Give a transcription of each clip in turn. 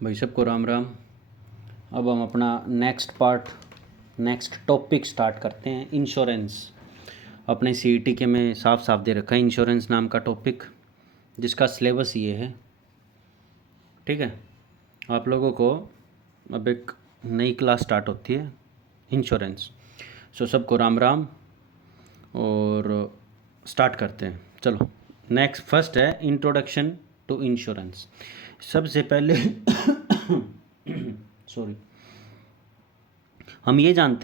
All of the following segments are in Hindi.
भाई सबको राम राम। अब हम अपना नेक्स्ट टॉपिक स्टार्ट करते हैं। इंश्योरेंस अपने सीईटी के में साफ साफ दे रखा है इंश्योरेंस नाम का टॉपिक, जिसका सिलेबस ये है। ठीक है, आप लोगों को अब एक नई क्लास स्टार्ट होती है इंश्योरेंस। सो सबको राम राम और स्टार्ट करते हैं। चलो, नेक्स्ट फर्स्ट है इंट्रोडक्शन टू इंश्योरेंस। सबसे पहले सॉरी, हम ये जान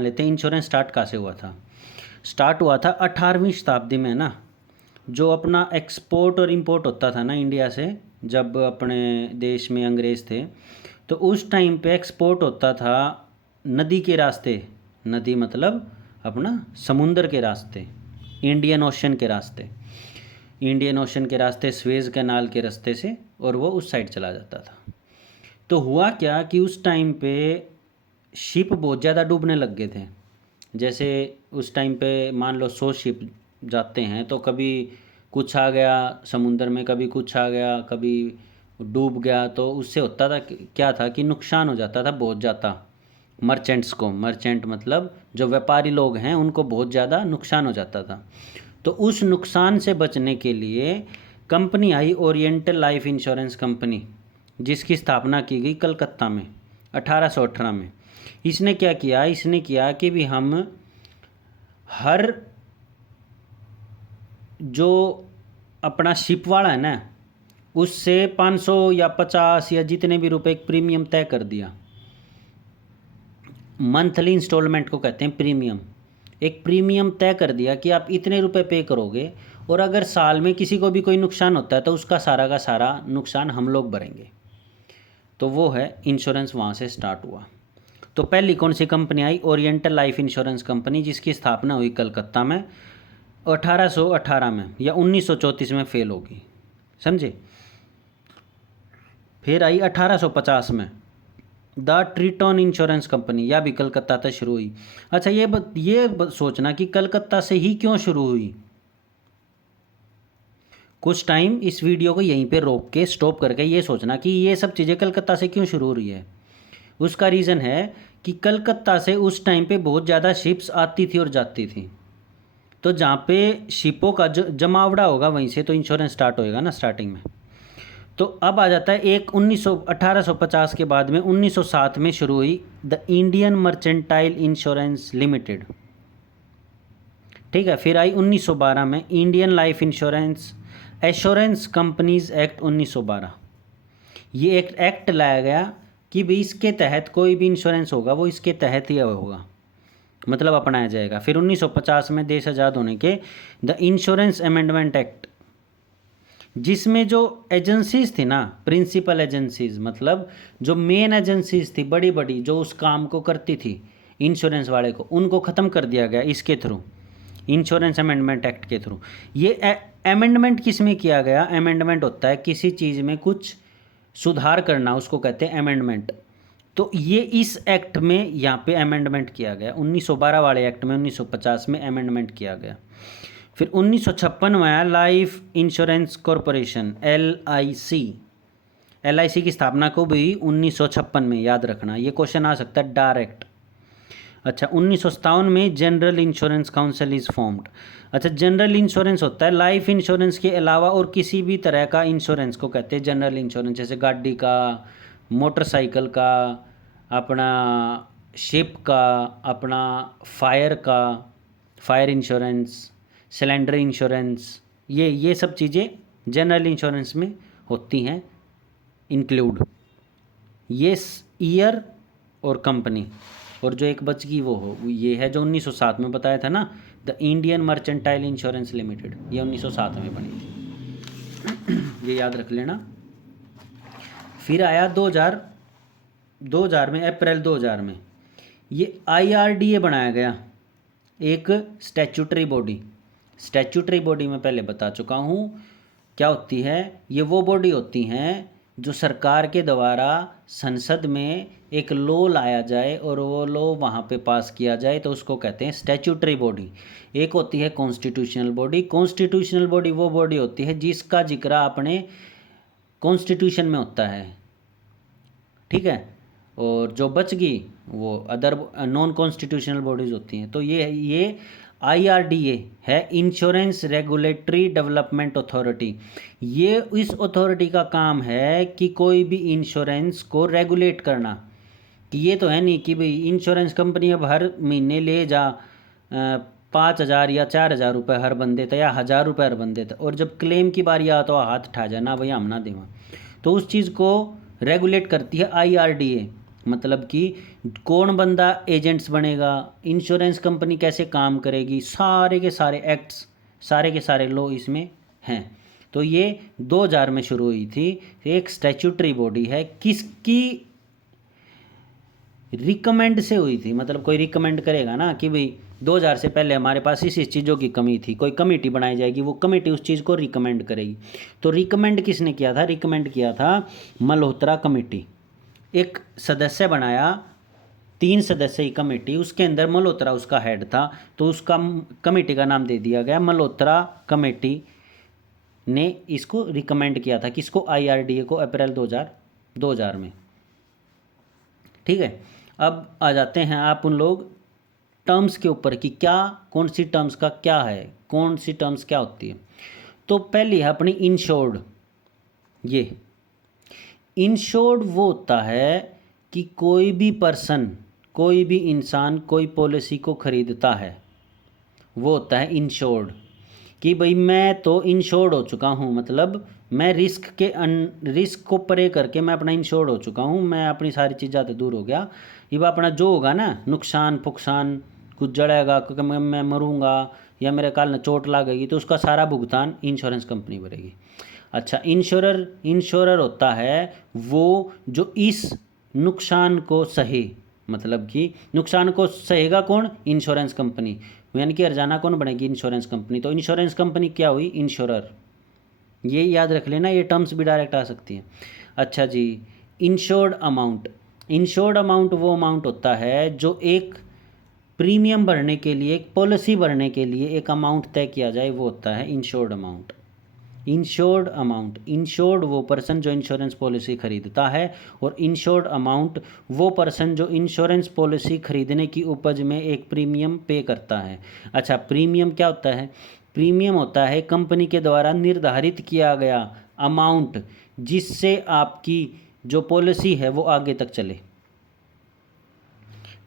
लेते हैं इंश्योरेंस स्टार्ट कहाँ से हुआ था। स्टार्ट हुआ था 18वीं शताब्दी में ना, जो अपना एक्सपोर्ट और इंपोर्ट होता था ना इंडिया से, जब अपने देश में अंग्रेज़ थे तो उस टाइम पे एक्सपोर्ट होता था नदी के रास्ते। नदी मतलब अपना समुंदर के रास्ते, इंडियन ओशन के रास्ते, स्वेज कैनाल के रास्ते से, और वो उस साइड चला जाता था। तो हुआ क्या कि उस टाइम पे शिप बहुत ज़्यादा डूबने लग गए थे। जैसे उस टाइम पे मान लो 100 शिप जाते हैं, तो कभी कुछ आ गया समुंदर में, कभी कुछ आ गया, कभी डूब गया, तो उससे होता था क्या था कि नुकसान हो जाता था बहुत ज़्यादा मर्चेंट्स को। मर्चेंट मतलब जो व्यापारी लोग हैं, उनको बहुत ज़्यादा नुकसान हो जाता था। तो उस नुकसान से बचने के लिए कंपनी आई, ओरिएंटल लाइफ इंश्योरेंस कंपनी, जिसकी स्थापना की गई कलकत्ता में 1818 में। इसने क्या किया, इसने किया कि भी हम हर जो अपना शिप वाला है ना, उससे 500 या 50 या जितने भी रुपए एक प्रीमियम तय कर दिया। मंथली इंस्टॉलमेंट को कहते हैं प्रीमियम। एक प्रीमियम तय कर दिया कि आप इतने रुपए पे करोगे, और अगर साल में किसी को भी कोई नुकसान होता है तो उसका सारा का सारा नुकसान हम लोग भरेंगे। तो वो है इंश्योरेंस, वहाँ से स्टार्ट हुआ। तो पहली कौन सी कंपनी आई? ओरिएंटल लाइफ इंश्योरेंस कंपनी, जिसकी स्थापना हुई कलकत्ता में 1818 में, या 1934 में फेल होगी, समझे। फिर आई 1850 में द ट्रीटॉन इंश्योरेंस कंपनी, या भी कलकत्ता से शुरू हुई। अच्छा, ये सोचना कि कलकत्ता से ही क्यों शुरू हुई। कुछ टाइम इस वीडियो को यहीं पे रोक के स्टॉप करके ये सोचना कि ये सब चीज़ें कलकत्ता से क्यों शुरू हो रही है। उसका रीज़न है कि कलकत्ता से उस टाइम पे बहुत ज़्यादा शिप्स आती थी और जाती थी। तो जहाँ पे शिपों का जमावड़ा होगा, वहीं से तो इंश्योरेंस स्टार्ट होएगा ना स्टार्टिंग में। तो अब आ जाता है एक 1850 के बाद में 1907 में शुरू हुई the Indian mercantile insurance limited. ठीक है, फिर आई 1912 में Indian life insurance assurance companies act 1912। ये एक एक्ट लाया गया कि भाई इसके तहत कोई भी इंश्योरेंस होगा वो इसके तहत ही होगा, मतलब अपनाया जाएगा। फिर 1950 में देश आज़ाद होने के द इंश्योरेंस अमेंडमेंट एक्ट, जिसमें जो एजेंसीज थी ना, प्रिंसिपल एजेंसीज मतलब जो मेन एजेंसीज थी बड़ी बड़ी, जो उस काम को करती थी इंश्योरेंस वाले को, उनको ख़त्म कर दिया गया इसके थ्रू, इंश्योरेंस अमेंडमेंट एक्ट के थ्रू। ये अमेंडमेंट किस में किया गया? अमेंडमेंट होता है किसी चीज़ में कुछ सुधार करना, उसको कहते हैं अमेंडमेंट। तो ये इस एक्ट में यहाँ पे अमेंडमेंट किया गया 1912 वाले एक्ट में, 1950 में अमेंडमेंट किया गया। फिर 1956 में आया लाइफ इंश्योरेंस कॉरपोरेशन, LIC की स्थापना को भी 1956 में, याद रखना ये क्वेश्चन आ सकता है डायरेक्ट। अच्छा, 1957 में general insurance council is formed. अच्छा, जनरल इंश्योरेंस होता है लाइफ इंश्योरेंस के अलावा और किसी भी तरह का इंश्योरेंस को कहते हैं जनरल इंश्योरेंस, जैसे गाड़ी का, मोटरसाइकिल का, अपना शिप का, अपना फायर इंश्योरेंस, सिलेंडर इंश्योरेंस, ये सब चीज़ें जनरल इंश्योरेंस में होती हैं इंक्लूड। ये ईयर और कंपनी, और जो एक बच गई वो हो, ये है जो 1907 में बताया था ना, the Indian mercantile insurance limited, ये 1907 में बनी थी। ये याद रख लेना। फिर आया 2000 में, अप्रैल 2000 में ये IRDA बनाया गया, एक स्टैट्यूटरी बॉडी। स्टैट्यूटरी बॉडी में पहले बता चुका हूँ क्या होती है। ये वो बॉडी होती हैं जो सरकार के द्वारा संसद में एक लॉ लाया जाए और वो लॉ वहाँ पे पास किया जाए, तो उसको कहते हैं स्टैट्यूटरी बॉडी। एक होती है कॉन्स्टिट्यूशनल बॉडी। कॉन्स्टिट्यूशनल बॉडी वो बॉडी होती है जिसका जिक्र अपने कॉन्स्टिट्यूशन में होता है, ठीक है, और जो बच गई वो अदर नॉन कॉन्स्टिट्यूशनल बॉडीज़ होती हैं। तो ये IRDA है, इंश्योरेंस रेगुलेटरी डेवलपमेंट अथॉरिटी। ये इस अथॉरिटी का काम है कि कोई भी इंश्योरेंस को रेगुलेट करना, कि ये तो है नहीं कि भाई इंश्योरेंस कंपनी अब हर महीने ले जा 5,000 या 4,000 रुपये हर बंदे था या 1,000 रुपये हर बंदे था, और जब क्लेम की बारी आ तो हाथ ठा जाना भैया हम ना देवा। तो उस चीज़ को रेगुलेट करती है IRDA, मतलब कि कौन बंदा एजेंट्स बनेगा, इंश्योरेंस कंपनी कैसे काम करेगी, सारे के सारे एक्ट्स, सारे के सारे लॉ इसमें हैं। तो ये 2000 में शुरू हुई थी। एक स्टैट्यूटरी बॉडी है, किसकी रिकमेंड से हुई थी, मतलब कोई रिकमेंड करेगा ना कि भाई 2000 से पहले हमारे पास इस चीज़ों की कमी थी, कोई कमेटी बनाई जाएगी, वो कमेटी उस चीज़ को रिकमेंड करेगी। तो रिकमेंड किसने किया था? रिकमेंड किया था मल्होत्रा कमेटी। एक सदस्य बनाया, 3 सदस्यीय कमेटी, उसके अंदर मल्होत्रा उसका हेड था, तो उसका कमेटी का नाम दे दिया गया मल्होत्रा कमेटी ने इसको रिकमेंड किया था, किसको? IRDA को, अप्रैल 2000 में। ठीक है, अब आ जाते हैं आप उन लोग टर्म्स के ऊपर कि क्या, कौन सी टर्म्स का क्या है, कौन सी टर्म्स क्या होती है। तो पहली है अपनी इंश्योर्ड। ये इंश्योर्ड वो होता है कि कोई भी पर्सन, कोई भी इंसान कोई पॉलिसी को खरीदता है, वो होता है इंश्योर्ड। कि भाई मैं तो इंश्योर्ड हो चुका हूँ, मतलब मैं रिस्क को परे करके मैं अपना इंश्योर्ड हो चुका हूँ, मैं अपनी सारी चीज़ां से दूर हो गया। ये वो अपना जो होगा ना, नुकसान फुकसान, कुछ जड़ेगा क्योंकि मैं मरूंगा या मेरे काल में चोट लगेगी, तो उसका सारा भुगतान इंश्योरेंस कंपनी भरेगी। अच्छा, इंश्योरर होता है वो जो इस नुकसान को सहे, मतलब कि नुकसान को सहेगा कौन? इंश्योरेंस कंपनी, यानी कि हर्जाना कौन बनेगी? Insurance company. तो इंश्योरेंस कंपनी क्या हुई? इंश्योरर। ये याद रख लेना, ये टर्म्स भी डायरेक्ट आ सकती हैं। अच्छा जी, इंश्योर्ड अमाउंट। इंश्योर्ड अमाउंट वो अमाउंट होता है जो एक प्रीमियम भरने के लिए, एक पॉलिसी भरने के लिए एक अमाउंट तय किया जाए, वो होता है insured amount. Insured amount, insured वो पर्सन जो इंश्योरेंस पॉलिसी खरीदता है, और इंश्योर्ड अमाउंट वो पर्सन जो इंश्योरेंस पॉलिसी खरीदने की उपज में एक प्रीमियम पे करता है। अच्छा, प्रीमियम क्या होता है? प्रीमियम होता है कंपनी के द्वारा निर्धारित किया गया अमाउंट, जिससे आपकी जो पॉलिसी है वो आगे तक चले।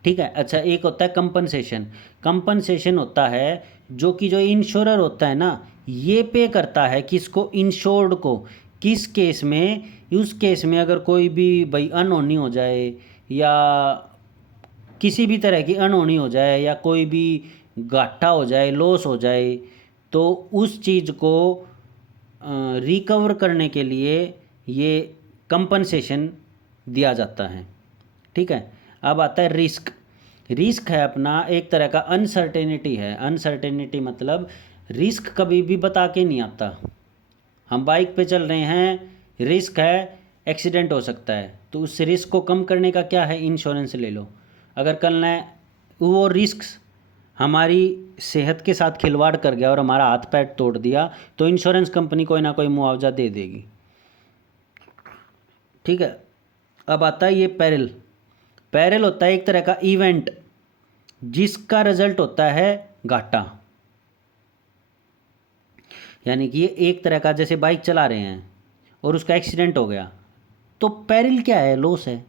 ठीक है। अच्छा, एक होता है कंपनसेशन। कंपनसेशन होता है जो इंश्योरर होता है ना, ये पे करता है किसको? इंश्योर्ड को। किस केस में? उस केस में अगर कोई भी भाई अनहोनी हो जाए, या किसी भी तरह की अनहोनी हो जाए, या कोई भी घाटा हो जाए, लॉस हो जाए, तो उस चीज़ को रिकवर करने के लिए ये कंपनसेशन दिया जाता है। ठीक है। अब आता है रिस्क। रिस्क है अपना एक तरह का अनसर्टेनिटी है। अनसर्टेनिटी मतलब रिस्क कभी भी बता के नहीं आता। हम बाइक पे चल रहे हैं, रिस्क है एक्सीडेंट हो सकता है, तो उस रिस्क को कम करने का क्या है? इंश्योरेंस ले लो। अगर कल न वो रिस्क हमारी सेहत के साथ खिलवाड़ कर गया और हमारा हाथ पैर तोड़ दिया, तो इंश्योरेंस कंपनी कोई ना कोई मुआवजा दे देगी। ठीक है। अब आता है ये पैरल। पैरल होता है एक तरह का इवेंट जिसका रिजल्ट होता है घाटा। यानी कि ये एक तरह का, जैसे बाइक चला रहे हैं और उसका एक्सीडेंट हो गया, तो पैरल क्या है? लॉस है।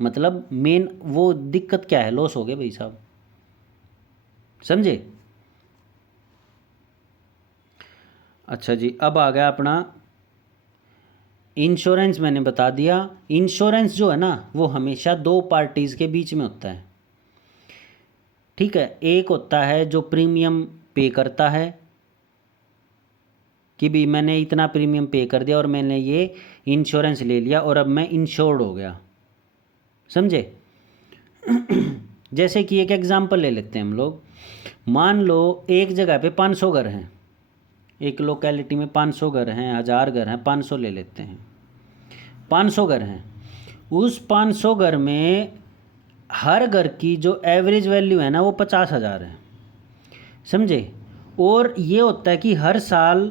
मतलब मेन वो दिक्कत क्या है? लॉस हो गया भाई साहब, समझे? अच्छा जी, अब आ गया अपना इंश्योरेंस। मैंने बता दिया। इंश्योरेंस जो है ना, वो हमेशा दो पार्टीज़ के बीच में होता है। ठीक है। एक होता है जो प्रीमियम पे करता है, कि भी मैंने इतना प्रीमियम पे कर दिया और मैंने ये इंश्योरेंस ले लिया और अब मैं इंश्योर्ड हो गया, समझे? जैसे कि एक एग्जांपल ले लेते हैं हम लोग। मान लो एक जगह पे 500 घर हैं, एक लोकेलिटी में 500 घर हैं, 1000 घर हैं, 500 ले लेते हैं। 500 घर हैं, उस 500 घर में हर घर की जो एवरेज वैल्यू है ना, वो 50,000 है, समझे? और ये होता है कि हर साल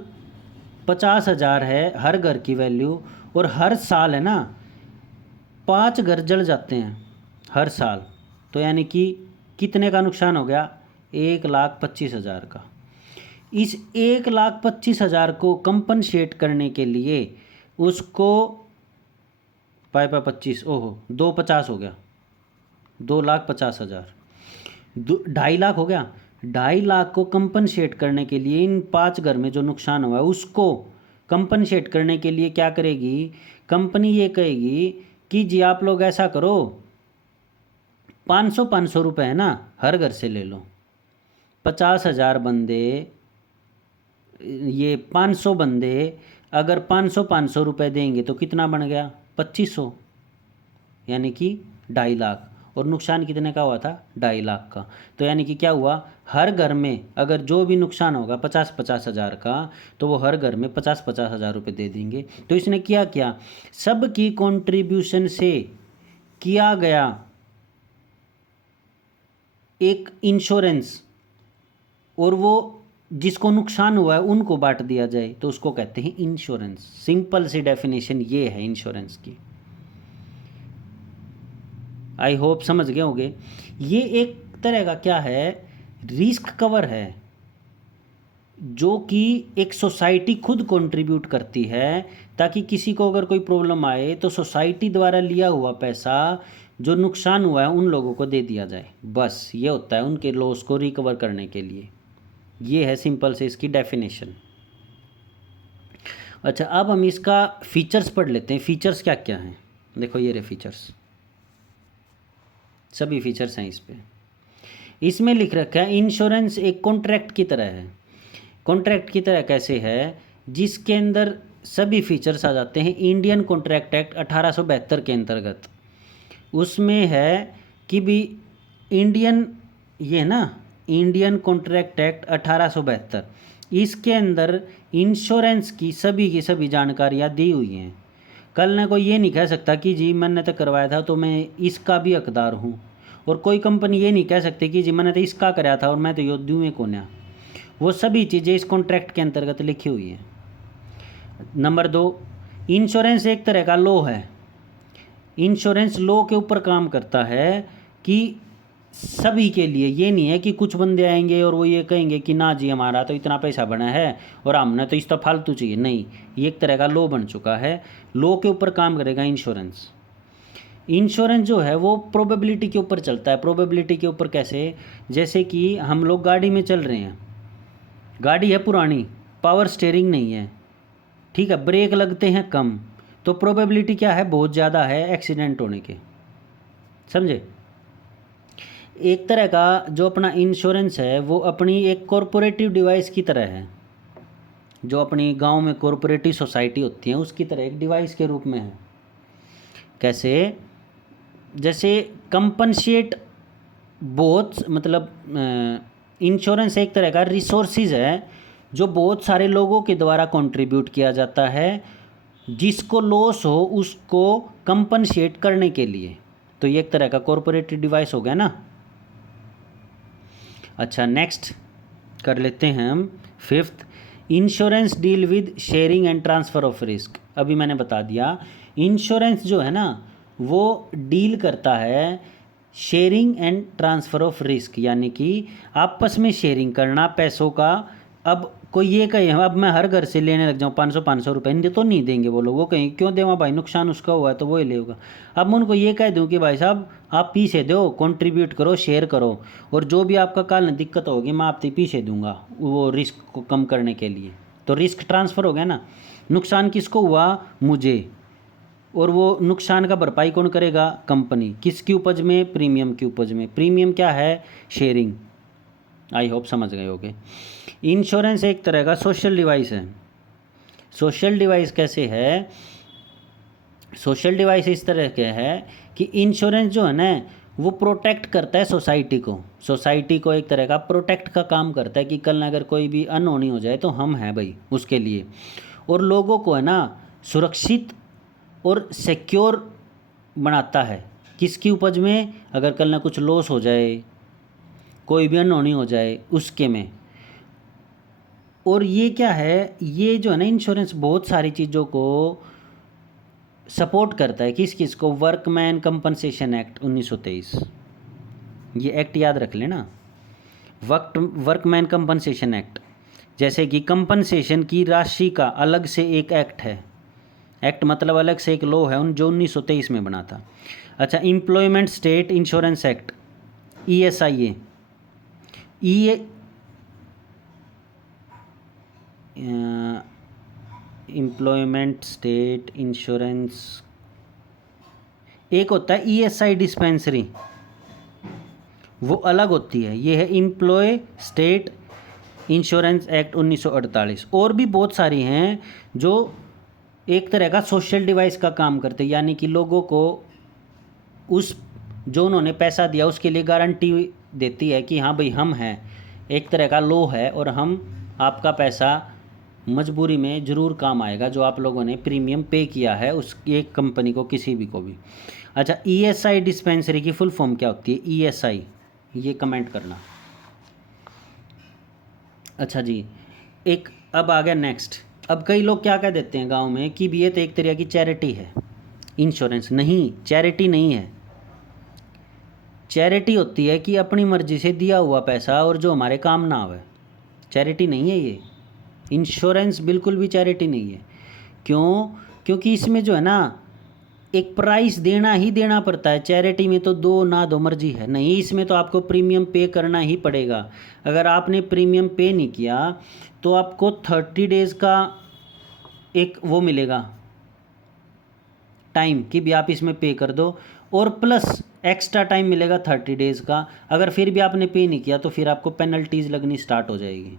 50,000 है हर घर की वैल्यू, और हर साल है ना 5 घर जल जाते हैं हर साल, तो यानी कि कितने का नुकसान हो गया? 1,25,000 का। इस 1,25,000 को कंपनसेट करने के लिए उसको 5/25, ओहो 250 हो गया, 2,50,000, 2.5 लाख हो गया। 2.5 लाख को कंपनसेट करने के लिए इन 5 घर में जो नुकसान हुआ है उसको कंपनसेट करने के लिए क्या करेगी कंपनी? ये कहेगी कि जी आप लोग ऐसा करो, 500 रुपये है ना, हर घर से ले लो। 50,000 बंदे, ये 500 बंदे अगर 500 रुपये देंगे तो कितना बन गया? 2500, यानी कि 2.5 लाख। और नुकसान कितने का हुआ था? 2.5 लाख का। तो यानी कि क्या हुआ? हर घर में अगर जो भी नुकसान होगा 50,000 का, तो वो हर घर में 50,000 रुपये दे देंगे। तो इसने किया क्या? सबकी कंट्रीब्यूशन से किया गया एक इंश्योरेंस, और वो जिसको नुकसान हुआ है उनको बांट दिया जाए, तो उसको कहते हैं इंश्योरेंस। सिंपल सी डेफिनेशन ये है इंश्योरेंस की। आई होप समझ गए होंगे। ये एक तरह का क्या है? रिस्क कवर है, जो कि एक सोसाइटी खुद कंट्रीब्यूट करती है, ताकि किसी को अगर कोई प्रॉब्लम आए तो सोसाइटी द्वारा लिया हुआ पैसा जो नुकसान हुआ है उन लोगों को दे दिया जाए। बस ये होता है उनके लॉस को रिकवर करने के लिए। ये है सिंपल से इसकी डेफिनेशन। अच्छा, अब हम इसका फीचर्स पढ़ लेते हैं। फीचर्स क्या क्या हैं? देखो ये रहे फीचर्स, सभी फीचर्स हैं इस पे। इसमें लिख रखा है इंश्योरेंस एक कॉन्ट्रैक्ट की तरह है। कॉन्ट्रैक्ट की तरह कैसे है? जिसके अंदर सभी फीचर्स आ जाते हैं। इंडियन कॉन्ट्रैक्ट एक्ट 1872 के अंतर्गत उसमें है कि भी इंडियन, ये ना इंडियन कॉन्ट्रैक्ट एक्ट 1872, इसके अंदर इंश्योरेंस की सभी जानकारियाँ दी हुई हैं। कल ना कोई ये नहीं कह सकता कि जी मैंने तो करवाया था तो मैं इसका भी हकदार हूँ, और कोई कंपनी ये नहीं कह सकती कि जी मैंने तो इसका कराया था और मैं तो योद्धू में कौन है। वो सभी चीज़ें इस कॉन्ट्रैक्ट के अंतर्गत लिखी हुई हैं। नंबर 2, इंश्योरेंस एक तरह का लॉ है। इंश्योरेंस लॉ के ऊपर काम करता है कि सभी के लिए, ये नहीं है कि कुछ बंदे आएंगे और वो ये कहेंगे कि ना जी हमारा तो इतना पैसा बना है और हमने तो इस तो फालतू चाहिए। नहीं, ये एक तरह का लॉ बन चुका है। लॉ के ऊपर काम करेगा इंश्योरेंस। इंश्योरेंस जो है वो प्रोबेबिलिटी के ऊपर चलता है। प्रोबेबिलिटी के ऊपर कैसे? जैसे कि हम लोग गाड़ी में चल रहे हैं, गाड़ी है पुरानी, पावर स्टीयरिंग नहीं है, ठीक है, ब्रेक लगते हैं कम, तो प्रोबेबिलिटी क्या है? बहुत ज़्यादा है एक्सीडेंट होने के। समझे? एक तरह का जो अपना इंश्योरेंस है वो अपनी एक कॉरपोरेटिव डिवाइस की तरह है। जो अपनी गांव में कॉरपोरेटिव सोसाइटी होती है उसकी तरह एक डिवाइस के रूप में है। कैसे? जैसे कंपनसेट बहुत, मतलब इंश्योरेंस एक तरह का रिसोर्सिस है जो बहुत सारे लोगों के द्वारा कंट्रीब्यूट किया जाता है, जिसको लॉस हो उसको कंपनसेट करने के लिए। तो ये एक तरह का कॉरपोरेटिव डिवाइस हो गया ना। अच्छा, नेक्स्ट कर लेते हैं हम 5th, insurance deal with sharing and transfer of risk. अभी मैंने बता दिया इंश्योरेंस जो है ना वो डील करता है sharing and transfer of risk, यानी कि आपस में शेयरिंग करना पैसों का। अब कोई ये कहे अब मैं हर घर से लेने लग जाऊँ 500 रुपये, इनके तो नहीं देंगे वो लोग। वो कहेंगे क्यों देवा भाई, नुकसान उसका हुआ है तो वो ही लेगा। अब मैं उनको ये कह दूँ कि भाई साहब आप पीछे दो, कंट्रीब्यूट करो, शेयर करो, और जो भी आपका काल में दिक्कत होगी मैं आपसे पीछे दूंगा वो रिस्क को कम करने के लिए। तो रिस्क ट्रांसफ़र हो गया ना। नुकसान किसको हुआ? मुझे। और वो नुकसान का भरपाई कौन करेगा? कंपनी। किसकी उपज में? प्रीमियम की उपज में। प्रीमियम क्या है? शेयरिंग। आई होप समझ गए होगे। इंश्योरेंस एक तरह का सोशल डिवाइस है। सोशल डिवाइस कैसे है? सोशल डिवाइस इस तरह के है कि इंश्योरेंस जो है ना वो प्रोटेक्ट करता है सोसाइटी को। सोसाइटी को एक तरह का प्रोटेक्ट का काम करता है कि कल अगर कोई भी अनहोनी हो जाए तो हम हैं भाई उसके लिए। और लोगों को है ना सुरक्षित और सिक्योर बनाता है। किसकी उपज में? अगर कल कुछ लॉस हो जाए, कोई भी अनहोनी हो जाए उसके में। और ये क्या है? ये जो है ना इंश्योरेंस बहुत सारी चीज़ों को सपोर्ट करता है किस किस को, वर्कमैन कंपनसेशन एक्ट 1923, ये एक्ट याद रख लेना, वर्कमैन कंपनसेशन एक्ट। जैसे कि कंपनसेशन की राशि का अलग से एक एक्ट है, एक्ट मतलब अलग से एक लॉ है उन जो 1923 में बना था। अच्छा, employment state insurance act, ESIA, employment state insurance, एक होता है ESI डिस्पेंसरी, वो अलग होती है, ये है एम्प्लॉय स्टेट इंश्योरेंस एक्ट 1948। और भी बहुत सारी हैं जो एक तरह का सोशल डिवाइस का काम करते हैं, यानी कि लोगों को उस जो उन्होंने पैसा दिया उसके लिए गारंटी देती है कि हाँ भाई हम हैं, एक तरह का लॉ है और हम आपका पैसा मजबूरी में ज़रूर काम आएगा जो आप लोगों ने प्रीमियम पे किया है उस एक कंपनी को, किसी भी को भी। अच्छा, ESI डिस्पेंसरी की फुल फॉर्म क्या होती है, ESI, ये कमेंट करना। अच्छा जी, एक अब आ गया नेक्स्ट। अब कई लोग क्या कह देते हैं गांव में कि भी ये तो एक तरह की चैरिटी है इंश्योरेंस। नहीं, चैरिटी नहीं है। चैरिटी होती है कि अपनी मर्जी से दिया हुआ पैसा और जो हमारे काम ना आवे, चैरिटी नहीं है ये। इंश्योरेंस बिल्कुल भी चैरिटी नहीं है। क्यों? क्योंकि इसमें जो है ना एक प्राइस देना ही देना पड़ता है। चैरिटी में तो दो ना दो मर्जी है, नहीं, इसमें तो आपको प्रीमियम पे करना ही पड़ेगा। अगर आपने प्रीमियम पे नहीं किया तो आपको 30 डेज़ का एक वो मिलेगा टाइम कि भी आप इसमें पे कर दो, और प्लस एक्स्ट्रा टाइम मिलेगा 30 डेज़ का। अगर फिर भी आपने पे नहीं किया तो फिर आपको पेनल्टीज़ लगनी स्टार्ट हो जाएगी।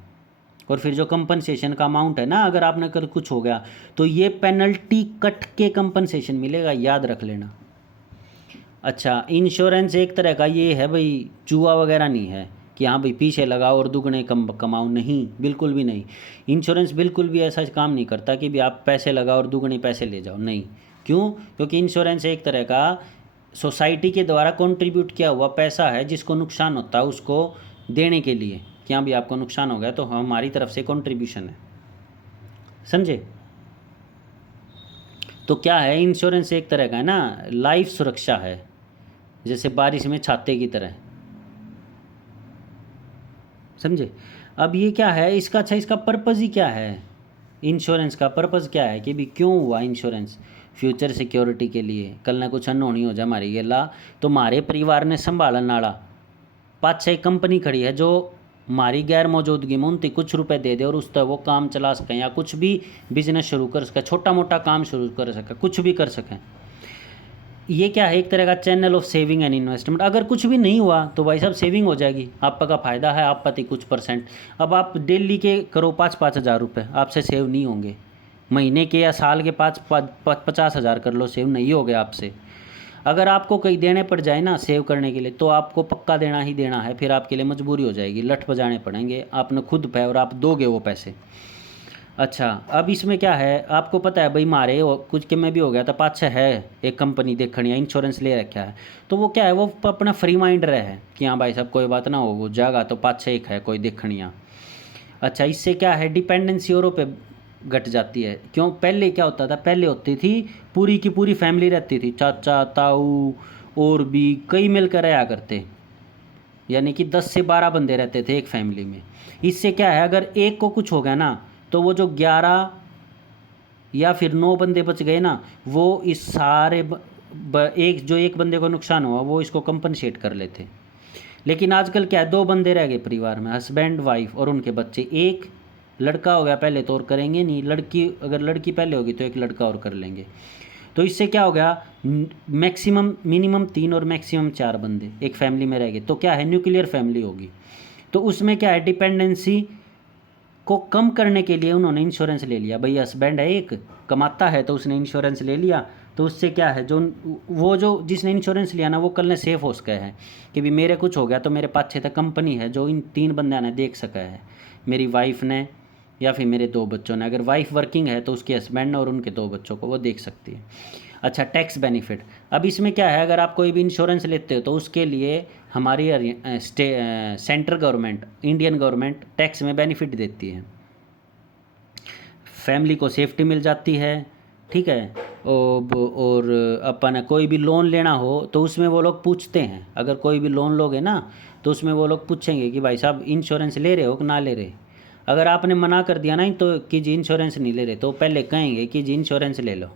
और फिर जो कंपनसेशन का अमाउंट है ना, अगर आपने कर कुछ हो गया तो ये पेनल्टी कट के कंपनसेशन मिलेगा, याद रख लेना। अच्छा, इंश्योरेंस एक तरह का ये है भाई, जुआ वगैरह नहीं है कि हाँ भाई पीछे लगाओ और दुगने कमाओ, नहीं, बिल्कुल भी नहीं। इंश्योरेंस बिल्कुल भी ऐसा काम नहीं करता कि भी आप पैसे लगाओ और दुगने पैसे ले जाओ, नहीं। क्यों? क्योंकि इंश्योरेंस एक तरह का सोसाइटी के द्वारा कंट्रीब्यूट किया हुआ पैसा है, जिसको नुकसान होता है उसको देने के लिए, क्या भी आपको नुकसान हो गया तो हमारी तरफ से कंट्रीब्यूशन है, समझे? तो क्या है, इंश्योरेंस एक तरह का है ना लाइफ सुरक्षा है, जैसे बारिश में छाते की तरह, समझे? अब ये क्या है इसका, अच्छा इसका पर्पज़ ही क्या है, इंश्योरेंस का पर्पज़ क्या है कि भी क्यों हुआ इंश्योरेंस? फ्यूचर सिक्योरिटी के लिए, कल ना कुछ अनहोनी हो जाए हमारी गेला तो हमारे परिवार ने संभालन नाला। 5-6 कंपनी खड़ी है जो हमारी गैर मौजूदगी में उनती कुछ रुपए दे दे और उस तरह वो काम चला सकें या कुछ भी बिजनेस शुरू कर सकें, छोटा मोटा काम शुरू कर सकें, कुछ भी कर सकें। ये क्या है, एक तरह का channel of saving and investment. अगर कुछ भी नहीं हुआ तो भाई साहब सेविंग हो जाएगी, आपका फ़ायदा है, आप पति कुछ %। अब आप डेली के करो 5-5 हज़ार रुपये, आपसे सेव नहीं होंगे। महीने के या साल के 50 हज़ार कर लो, सेव नहीं हो गया आपसे। अगर आपको कहीं देने पड़ जाए ना सेव करने के लिए तो आपको पक्का देना ही देना है, फिर आपके लिए मजबूरी हो जाएगी, लठ बजाने पड़ेंगे, आपने खुद पे और आप दोगे वो पैसे। अच्छा, अब इसमें क्या है, आपको पता है भाई मारे कुछ के में भी हो गया था 5-6 है एक कंपनी देखनी है, इंश्योरेंस ले रखा है, तो वो क्या है, वो अपना फ्री माइंड रहे है कि हाँ भाई साहब कोई बात ना हो, वो जागा तो 5-6 एक है कोई देखनिया। अच्छा, इससे क्या है, डिपेंडेंसी औरों पे घट जाती है। क्यों? पहले क्या होता था, पहले होती थी पूरी की पूरी फैमिली रहती थी, चाचा ताऊ और भी कई मिलकर रहा करते, यानी कि 10 से 12 बंदे रहते थे एक फैमिली में। इससे क्या है, अगर एक को कुछ हो गया ना तो वो जो 11 या फिर 9 बंदे बच गए ना, वो इस सारे एक बंदे को नुकसान हुआ वो इसको कंपनसेट कर लेते। लेकिन आजकल क्या है, 2 बंदे रह गए परिवार में, हस्बैंड वाइफ और उनके बच्चे। एक लड़का हो गया पहले तो और करेंगे नहीं, लड़की अगर लड़की पहले होगी तो एक लड़का और कर लेंगे। तो इससे क्या हो गया, मिनिमम 3 और मैक्सिमम 4 बंदे एक फैमिली में रह गए, तो क्या है, न्यूक्लियर फैमिली होगी। तो उसमें क्या है, डिपेंडेंसी को कम करने के लिए उन्होंने इंश्योरेंस ले लिया। भाई हस्बैंड है एक कमाता है तो उसने इंश्योरेंस ले लिया, तो उससे क्या है, जो जिसने इंश्योरेंस लिया ना वो कल ने सेफ हो सका है कि भी मेरे कुछ हो गया तो मेरे पास 6 तक कंपनी है जो इन 3 बंदे ने देख सका है, मेरी वाइफ ने या फिर मेरे 2 बच्चों ने। अगर वाइफ वर्किंग है तो उसके हस्बैंड ने और उनके 2 बच्चों को वो देख सकती है। अच्छा, टैक्स बेनिफिट। अब इसमें क्या है, अगर आप कोई भी इंश्योरेंस लेते हो तो उसके लिए हमारी central government, Indian government tax में बेनिफिट देती है, फैमिली को सेफ्टी मिल जाती है, ठीक है। और अपन कोई भी लोन लेना हो तो उसमें वो लोग पूछते हैं, अगर कोई भी लोन लोगे ना तो उसमें वो लोग पूछेंगे कि भाई साहब इंश्योरेंस ले रहे हो कि ना ले रहे। अगर आपने मना कर दिया ना तो कि जी इंश्योरेंस नहीं ले रहे, तो पहले कहेंगे कि जी इंश्योरेंस ले लो,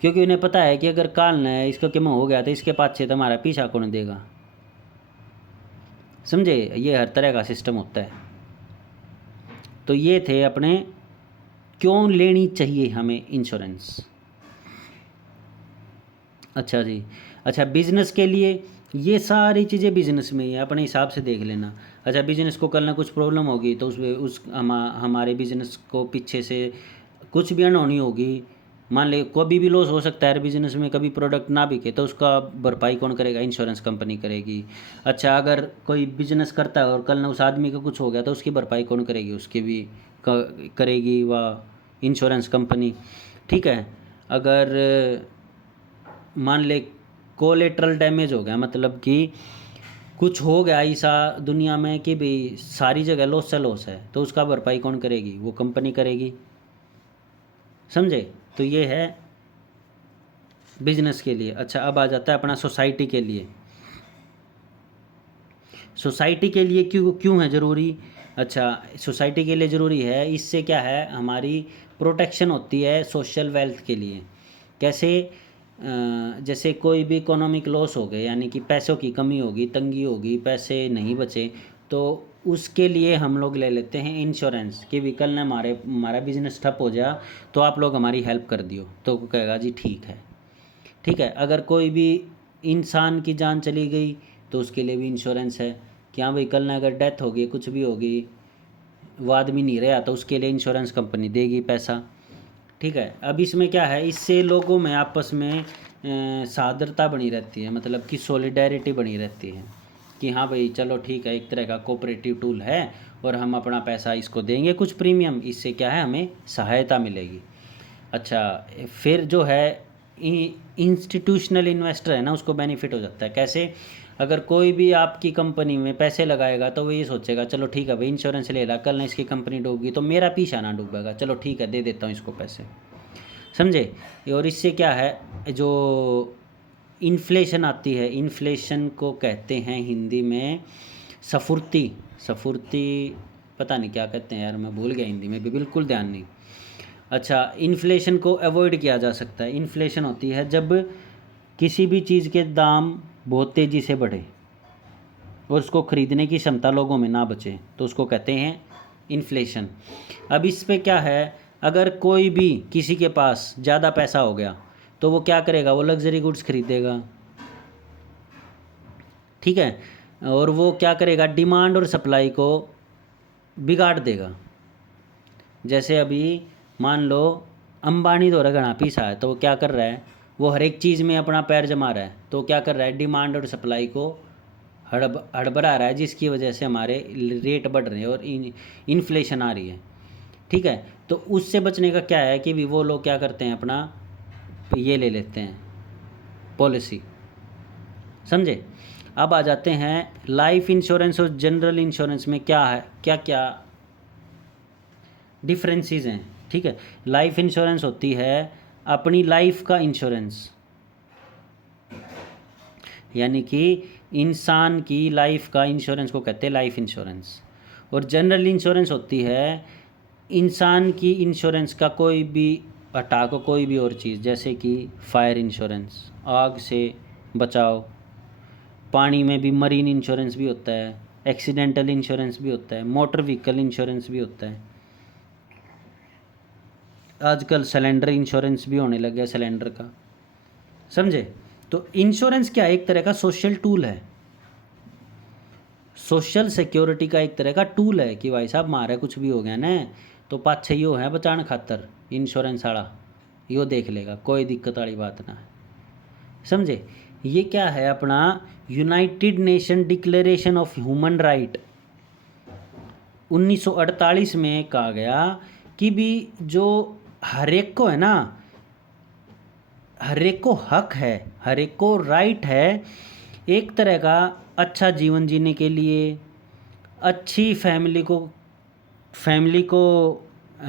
क्योंकि उन्हें पता है कि अगर काल न इसका क्या हो गया तो इसके पाछे तुम्हारा पीछा कौन देगा। समझे, ये हर तरह का सिस्टम होता है। तो ये थे अपने क्यों लेनी चाहिए हमें इंश्योरेंस। अच्छा जी। अच्छा, बिजनेस के लिए ये सारी चीज़ें बिजनेस में ही है, अपने हिसाब से देख लेना। अच्छा, बिजनेस को कल ना कुछ प्रॉब्लम होगी तो हमारे बिजनेस को पीछे से कुछ भी अनहोनी होगी, मान ले कभी भी लॉस हो सकता है बिजनेस में, कभी प्रोडक्ट ना बिके तो उसका भरपाई कौन करेगा, इंश्योरेंस कंपनी करेगी। अच्छा, अगर कोई बिजनेस करता है और कल ना उस आदमी का कुछ हो गया तो उसकी भरपाई कौन करेगी, उसकी भी करेगी वह इंश्योरेंस कंपनी। ठीक है। अगर मान ले कोलेट्रल डैमेज हो गया, मतलब कि कुछ हो गया ऐसा दुनिया में कि भाई सारी जगह लॉस है, तो उसका भरपाई कौन करेगी, वो कंपनी करेगी। समझे, तो ये है बिजनेस के लिए। अच्छा, अब आ जाता है अपना सोसाइटी के लिए। सोसाइटी के लिए क्यों क्यों है ज़रूरी। अच्छा, सोसाइटी के लिए ज़रूरी है, इससे क्या है हमारी प्रोटेक्शन होती है सोशल वेल्थ के लिए। कैसे, जैसे कोई भी इकोनॉमिक लॉस हो गए, यानी कि पैसों की कमी होगी, तंगी होगी, पैसे नहीं बचे, तो उसके लिए हम लोग ले लेते हैं इंश्योरेंस कि भी कल ना हमारा बिजनेस ठप हो जाए तो आप लोग हमारी हेल्प कर दियो, तो वो कहेगा जी ठीक है। ठीक है। अगर कोई भी इंसान की जान चली गई तो उसके लिए भी इंश्योरेंस है कि हाँ भाई कल ना अगर डेथ होगी, कुछ भी होगी, वो आदमी नहीं रहा तो उसके लिए इंश्योरेंस कंपनी देगी पैसा। ठीक है। अब इसमें क्या है, इससे लोगों में आपस में सादरता बनी रहती है, मतलब कि सॉलिडेरिटी बनी रहती है कि हाँ भाई चलो ठीक है, एक तरह का कोऑपरेटिव टूल है और हम अपना पैसा इसको देंगे कुछ प्रीमियम, इससे क्या है हमें सहायता मिलेगी। अच्छा, फिर जो है इंस्टीट्यूशनल इन्वेस्टर है ना, उसको बेनिफिट हो जाता है। कैसे, अगर कोई भी आपकी कंपनी में पैसे लगाएगा तो वो ये सोचेगा चलो ठीक है भाई इंश्योरेंस ले ला, कल ना इसकी कंपनी डूबेगी तो मेरा पीछा ना डूबेगा, चलो ठीक है दे देता हूँ इसको पैसे। समझे। और इससे क्या है, जो इन्फ्लेशन आती है, इन्फ्लेशन को कहते हैं हिंदी में सफुर्ती। सफुर्ती पता नहीं क्या कहते हैं यार, मैं भूल गया, हिंदी में भी बिल्कुल ध्यान नहीं। अच्छा, इन्फ्लेशन को अवॉइड किया जा सकता है। इन्फ्लेशन होती है जब किसी भी चीज़ के दाम बहुत तेज़ी से बढ़े और उसको ख़रीदने की क्षमता लोगों में ना बचे, तो उसको कहते हैं इन्फ्लेशन। अब इस पे क्या है, अगर कोई भी किसी के पास ज़्यादा पैसा हो गया तो वो क्या करेगा, वो लग्जरी गुड्स खरीदेगा। ठीक है। और वो क्या करेगा, डिमांड और सप्लाई को बिगाड़ देगा। जैसे अभी मान लो अंबानी द्वारा घना पीसा है, तो वो क्या कर रहा है, वो हर एक चीज़ में अपना पैर जमा रहा है, तो क्या कर रहा है, डिमांड और सप्लाई को हड़बड़ा रहा है, जिसकी वजह से हमारे रेट बढ़ रहे हैं और इन्फ्लेशन आ रही है। ठीक है। तो उससे बचने का क्या है कि भी वो लोग क्या करते हैं, अपना ये ले लेते हैं पॉलिसी। समझे। अब आ जाते हैं लाइफ इंश्योरेंस और जनरल इंश्योरेंस में क्या है, क्या क्या डिफरेंसेस हैं। ठीक है। लाइफ इंश्योरेंस होती है अपनी लाइफ का इंश्योरेंस, यानी कि इंसान की लाइफ का इंश्योरेंस को कहते हैं लाइफ इंश्योरेंस। और जनरल इंश्योरेंस होती है इंसान की इंश्योरेंस का कोई भी हटा को कोई भी और चीज़, जैसे कि फायर इंश्योरेंस, आग से बचाव, पानी में भी मरीन इंश्योरेंस भी होता है, एक्सीडेंटल इंश्योरेंस भी होता है, मोटर व्हीकल इंश्योरेंस भी होता है, आजकल सिलेंडर इंश्योरेंस भी होने लग गया सिलेंडर का। समझे। तो इंश्योरेंस क्या है, एक तरह का सोशल टूल है, सोशल सिक्योरिटी का एक तरह का टूल है कि भाई साहब मारे कुछ भी हो गया ना तो पाछे यो है बचाने खातर इंश्योरेंस वाला, यो देख लेगा, कोई दिक्कत वाली बात ना है। समझे। ये क्या है अपना United nation declaration of human right 1948 में कहा गया कि भी जो हर एक को है ना, हर एक को हक है, हर एक को राइट है एक तरह का अच्छा जीवन जीने के लिए, अच्छी फैमिली को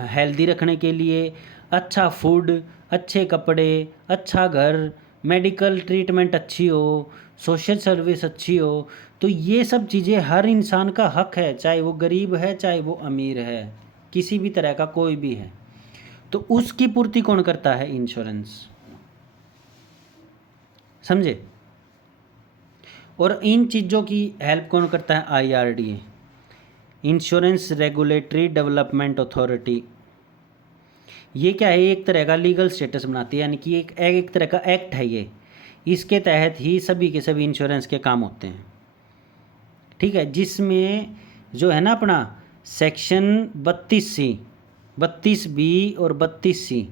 हेल्दी रखने के लिए, अच्छा फूड, अच्छे कपड़े, अच्छा घर, मेडिकल ट्रीटमेंट अच्छी हो, सोशल सर्विस अच्छी हो, तो ये सब चीज़ें हर इंसान का हक है, चाहे वो गरीब है चाहे वो अमीर है, किसी भी तरह का कोई भी है। तो उसकी पूर्ति कौन करता है? इंश्योरेंस। समझे? और इन चीज़ों की हेल्प कौन करता है? IRDA, insurance regulatory development authority. ये क्या है? एक तरह का लीगल स्टेटस बनाती है, यानी कि एक एक तरह का एक्ट है ये। इसके तहत ही सभी के सभी इंश्योरेंस के काम होते हैं। ठीक है, जिसमें जो है ना अपना सेक्शन 32C, 32B और 32C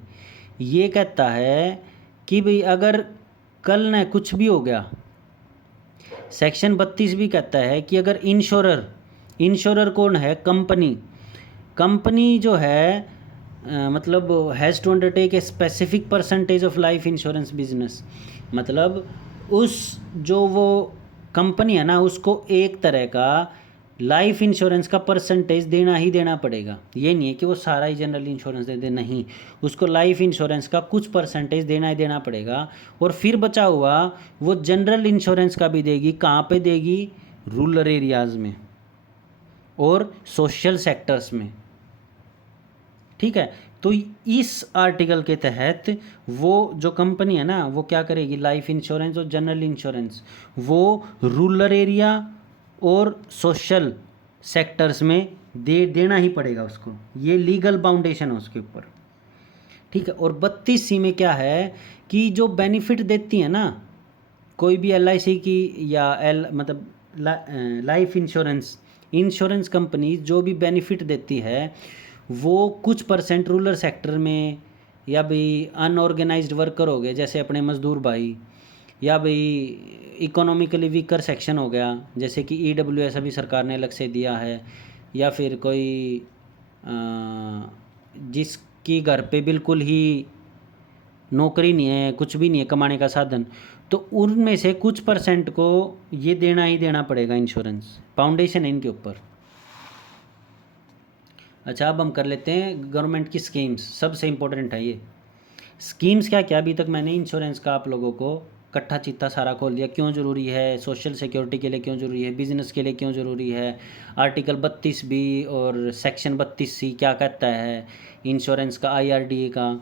ये कहता है कि भाई अगर कल न कुछ भी हो गया, सेक्शन 32 भी कहता है कि अगर इंश्योरर कौन है? कंपनी। कंपनी जो है मतलब has to undertake a specific percentage of life insurance business. मतलब उस जो वो कंपनी है ना, उसको एक तरह का लाइफ इंश्योरेंस का परसेंटेज देना ही देना पड़ेगा। ये नहीं है कि वो सारा ही जनरल इंश्योरेंस दे दे, नहीं, उसको लाइफ इंश्योरेंस का कुछ परसेंटेज देना ही देना पड़ेगा। और फिर बचा हुआ वो जनरल इंश्योरेंस का भी देगी। कहाँ पे देगी? रूरल एरियाज़ में और सोशल सेक्टर्स में। ठीक है, तो इस आर्टिकल के तहत वो जो कंपनी है ना, वो क्या करेगी? लाइफ इंश्योरेंस और जनरल इंश्योरेंस वो रूरल एरिया और सोशल सेक्टर्स में देना ही पड़ेगा उसको। ये लीगल बाउंडेशन है उसके ऊपर। ठीक है, और 32C में क्या है कि जो बेनिफिट देती है ना कोई भी LIC की या मतलब लाइफ इंश्योरेंस कंपनी जो भी बेनिफिट देती है वो कुछ परसेंट रूरल सेक्टर में, या भाई अनऑर्गेनाइज्ड वर्कर हो गए जैसे अपने मजदूर भाई, या भाई इकोनॉमिकली वीकर सेक्शन हो गया जैसे कि EWS अभी सरकार ने अलग से दिया है, या फिर कोई जिसकी घर पे बिल्कुल ही नौकरी नहीं है, कुछ भी नहीं है कमाने का साधन, तो उनमें से कुछ परसेंट को ये देना ही देना पड़ेगा। इंश्योरेंस फाउंडेशन है इनके ऊपर। अच्छा, अब हम कर लेते हैं गवर्नमेंट की स्कीम्स। सबसे इम्पोर्टेंट है ये स्कीम्स। क्या क्या अभी तक मैंने इंश्योरेंस का आप लोगों को कट्ठा चित्ता सारा खोल दिया। क्यों ज़रूरी है? सोशल सिक्योरिटी के लिए क्यों ज़रूरी है? बिजनेस के लिए क्यों ज़रूरी है? आर्टिकल 32B और सेक्शन 32C क्या कहता है इंश्योरेंस का, IRDA का।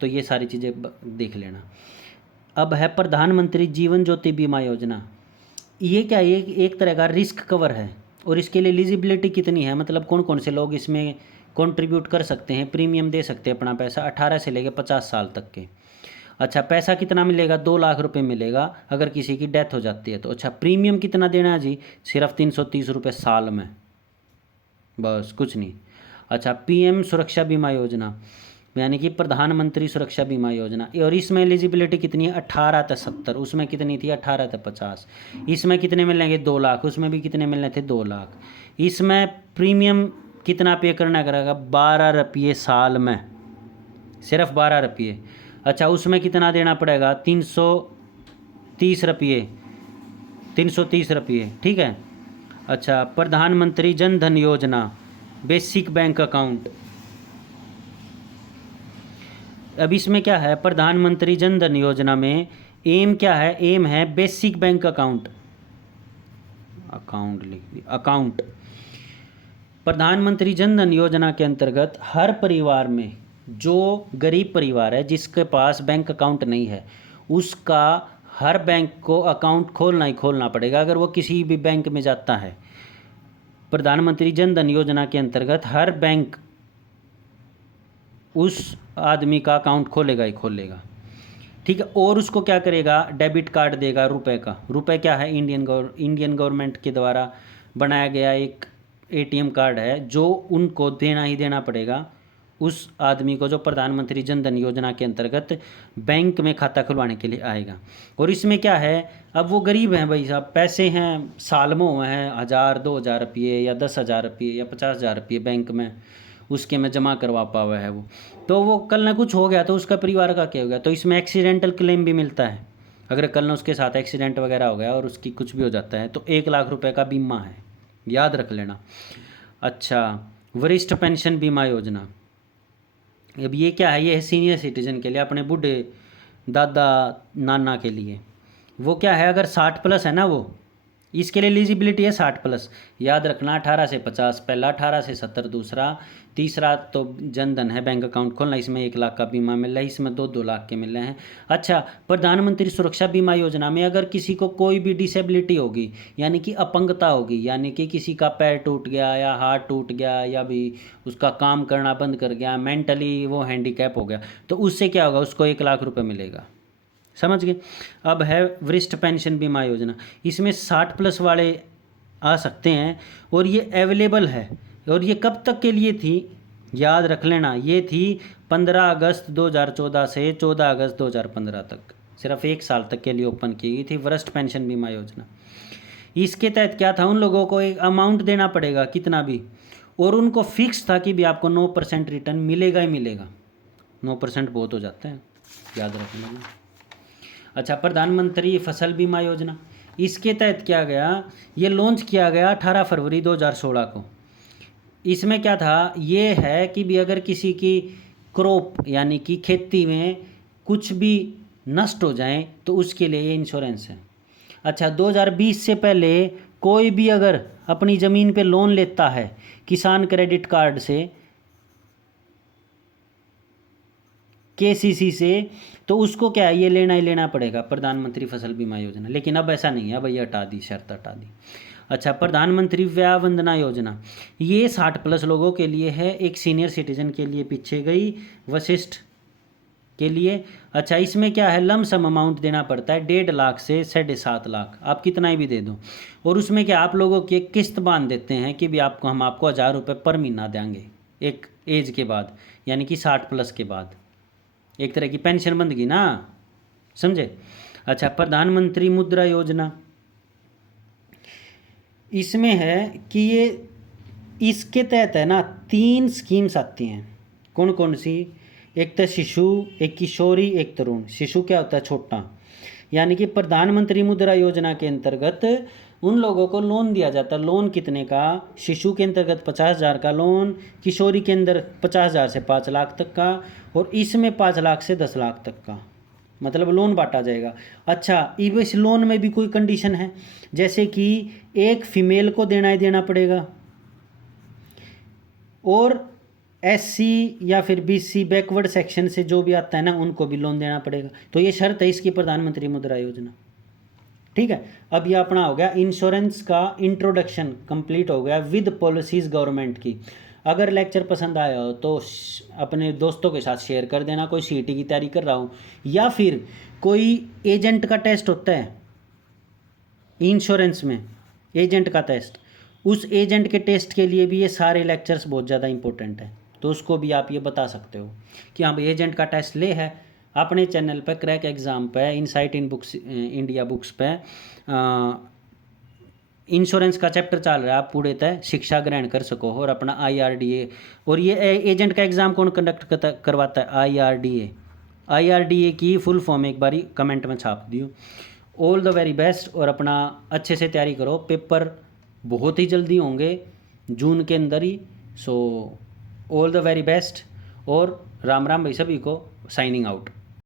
तो ये सारी चीज़ें देख लेना। अब है प्रधानमंत्री जीवन ज्योति बीमा योजना। ये क्या है? एक तरह का रिस्क कवर है। और इसके लिए एलिजिबिलिटी कितनी है? मतलब कौन कौन से लोग इसमें कंट्रीब्यूट कर सकते हैं, प्रीमियम दे सकते हैं अपना पैसा? 18 से लेकर 50 साल तक के। अच्छा, पैसा कितना मिलेगा? 2 लाख रुपए मिलेगा अगर किसी की डेथ हो जाती है तो। अच्छा, प्रीमियम कितना देना है जी? सिर्फ 330 रुपये साल में, बस, कुछ नहीं। अच्छा, PM सुरक्षा बीमा योजना, यानी कि प्रधानमंत्री सुरक्षा बीमा योजना, और इसमें एलिजिबिलिटी कितनी है? 18 से 70। उसमें कितनी थी? 18 से 50। इसमें कितने मिलेंगे? 2 लाख। उसमें भी कितने मिलने थे? 2 लाख। इसमें प्रीमियम कितना पे करना करेगा? 12 रुपये साल में, सिर्फ 12 रुपये। अच्छा, उसमें कितना देना पड़ेगा? 330 रुपये, 330 रुपये। ठीक है। अच्छा, प्रधानमंत्री जन धन योजना, बेसिक बैंक अकाउंट। अब इसमें क्या है? प्रधानमंत्री जन धन योजना में एम क्या है? एम है बेसिक बैंक अकाउंट। अकाउंट लिख दिया, अकाउंट। प्रधानमंत्री जन धन योजना के अंतर्गत हर परिवार में, जो गरीब परिवार है जिसके पास बैंक अकाउंट नहीं है, उसका हर बैंक को अकाउंट खोलना ही खोलना पड़ेगा अगर वो किसी भी बैंक में जाता है। प्रधानमंत्री जन धन योजना के अंतर्गत हर बैंक उस आदमी का अकाउंट खोलेगा ही खोलेगा। ठीक है, और उसको क्या करेगा? डेबिट कार्ड देगा रुपए का। रुपए क्या है? इंडियन गवर्नमेंट के द्वारा बनाया गया एक ATM कार्ड है जो उनको देना ही देना पड़ेगा उस आदमी को जो प्रधानमंत्री जन धन योजना के अंतर्गत बैंक में खाता खुलवाने के लिए आएगा। और इसमें क्या है? अब वो गरीब हैं भाई साहब, पैसे हैं साल में हुए हैं 1000 2000 रुपये या 10,000 रुपये या 50,000 रुपये बैंक में उसके में जमा करवा पावा है वो, तो वो कल ना कुछ हो गया तो उसका परिवार का क्या हो गया? तो इसमें एक्सीडेंटल क्लेम भी मिलता है। अगर कल ना उसके साथ एक्सीडेंट वगैरह हो गया और उसकी कुछ भी हो जाता है तो 1 लाख रुपए का बीमा है, याद रख लेना। अच्छा, वरिष्ठ पेंशन बीमा योजना, अब ये क्या है, ये है सीनियर सिटीजन के लिए, अपने बूढ़े दादा नाना के लिए। वो क्या है, अगर 60+ है ना, वो इसके लिए एलिजिबिलिटी है 60+। याद रखना, 18 से 50 पहला, 18 से 70 दूसरा, तीसरा तो जनधन है, बैंक अकाउंट खोलना, इसमें 1 लाख का बीमा मिल रहा है, इसमें 2-2 लाख के मिल रहे हैं। अच्छा, प्रधानमंत्री सुरक्षा बीमा योजना में अगर किसी को कोई भी डिसेबिलिटी होगी, यानी कि अपंगता होगी, यानी कि किसी का पैर टूट गया या हाथ टूट गया या भी उसका काम करना बंद कर गया, मेंटली वो हैंडीकैप हो गया, तो उससे क्या होगा, उसको 1 लाख रुपये मिलेगा। समझ गए। अब है वरिष्ठ पेंशन बीमा योजना, इसमें 60+ वाले आ सकते हैं और ये अवेलेबल है। और ये कब तक के लिए थी, याद रख लेना, ये थी 15 अगस्त 2014 से 14 अगस्त 2015 तक, सिर्फ 1 साल तक के लिए ओपन की गई थी वरिष्ठ पेंशन बीमा योजना। इसके तहत क्या था, उन लोगों को एक अमाउंट देना पड़ेगा कितना भी, और उनको फिक्स था कि भी आपको 9% रिटर्न मिलेगा ही मिलेगा। 9% बहुत हो जाते हैं, याद रखना। अच्छा, प्रधानमंत्री फसल बीमा योजना, इसके तहत क्या गया, ये लॉन्च किया गया 18 फरवरी 2016 को। इसमें क्या था, ये है कि भी अगर किसी की क्रॉप यानी कि खेती में कुछ भी नष्ट हो जाए तो उसके लिए ये इंश्योरेंस है। अच्छा, 2020 से पहले कोई भी अगर अपनी ज़मीन पे लोन लेता है किसान क्रेडिट कार्ड से, केसीसी से, तो उसको क्या है, ये लेना ही लेना पड़ेगा प्रधानमंत्री फसल बीमा योजना। लेकिन अब ऐसा नहीं है, अब ये हटा दी, शर्त हटा दी। अच्छा, प्रधानमंत्री व्या वंदना योजना, ये 60+ लोगों के लिए है, एक सीनियर सिटीजन के लिए पीछे गई, वशिष्ठ के लिए। अच्छा, इसमें क्या है, लमसम अमाउंट देना पड़ता है 1.5 लाख से 7.5 लाख, आप कितना ही भी दे दो। और उसमें क्या आप लोगों की एक किस्त बांध देते हैं कि भी आपको हम आपको 1000 रुपये पर महीना देंगे एक एज के बाद, यानी कि 60+ के बाद, एक तरह की पेंशन बंद गई ना, समझे। अच्छा, प्रधानमंत्री मुद्रा योजना, इसमें है कि ये इसके तहत है ना 3 स्कीम्स आती हैं। कौन कौन सी, एक तो शिशु, एक किशोरी, एक तरुण। शिशु क्या होता है, छोटा, यानी कि प्रधानमंत्री मुद्रा योजना के अंतर्गत उन लोगों को लोन दिया जाता है। लोन कितने का, शिशु के अंतर्गत 50,000 का लोन, किशोरी के अंदर 50,000 से 5 लाख तक का, और इसमें 5 लाख से 10 लाख तक का, मतलब लोन बांटा जाएगा। अच्छा, इस लोन में भी कोई कंडीशन है, जैसे कि एक फीमेल को देना ही देना पड़ेगा, और एससी या फिर बीसी बैकवर्ड सेक्शन से जो भी आता है ना, उनको भी लोन देना पड़ेगा। तो ये शर्त है इसकी प्रधानमंत्री मुद्रा योजना। ठीक है, अब ये अपना हो गया इंश्योरेंस का इंट्रोडक्शन, कंप्लीट हो गया विद पॉलिसीज गवर्नमेंट की। अगर लेक्चर पसंद आया हो तो अपने दोस्तों के साथ शेयर कर देना। कोई सीईटी की तैयारी कर रहा हूँ, या फिर कोई एजेंट का टेस्ट होता है इंश्योरेंस में, एजेंट का टेस्ट, उस एजेंट के टेस्ट के लिए भी ये सारे लेक्चर्स बहुत ज़्यादा इंपॉर्टेंट है। तो उसको भी आप ये बता सकते हो कि हाँ भाई एजेंट का टेस्ट ले है। अपने चैनल पर क्रैक एग्ज़ाम पे, इनसाइट इन बुक्स इंडिया बुक्स पे इंश्योरेंस का चैप्टर चल रहा है, आप पूरे तय शिक्षा ग्रहण कर सको। और अपना IRDA, और ये एजेंट का एग्ज़ाम कौन कंडक्ट करवाता है, IRDA। IRDA की फुल फॉर्म एक बारी कमेंट में छाप दियो। ऑल द वेरी बेस्ट, और अपना अच्छे से तैयारी करो, पेपर बहुत ही जल्दी होंगे, जून के अंदर ही। So all the very best, और राम राम भाई सभी को, साइनिंग आउट।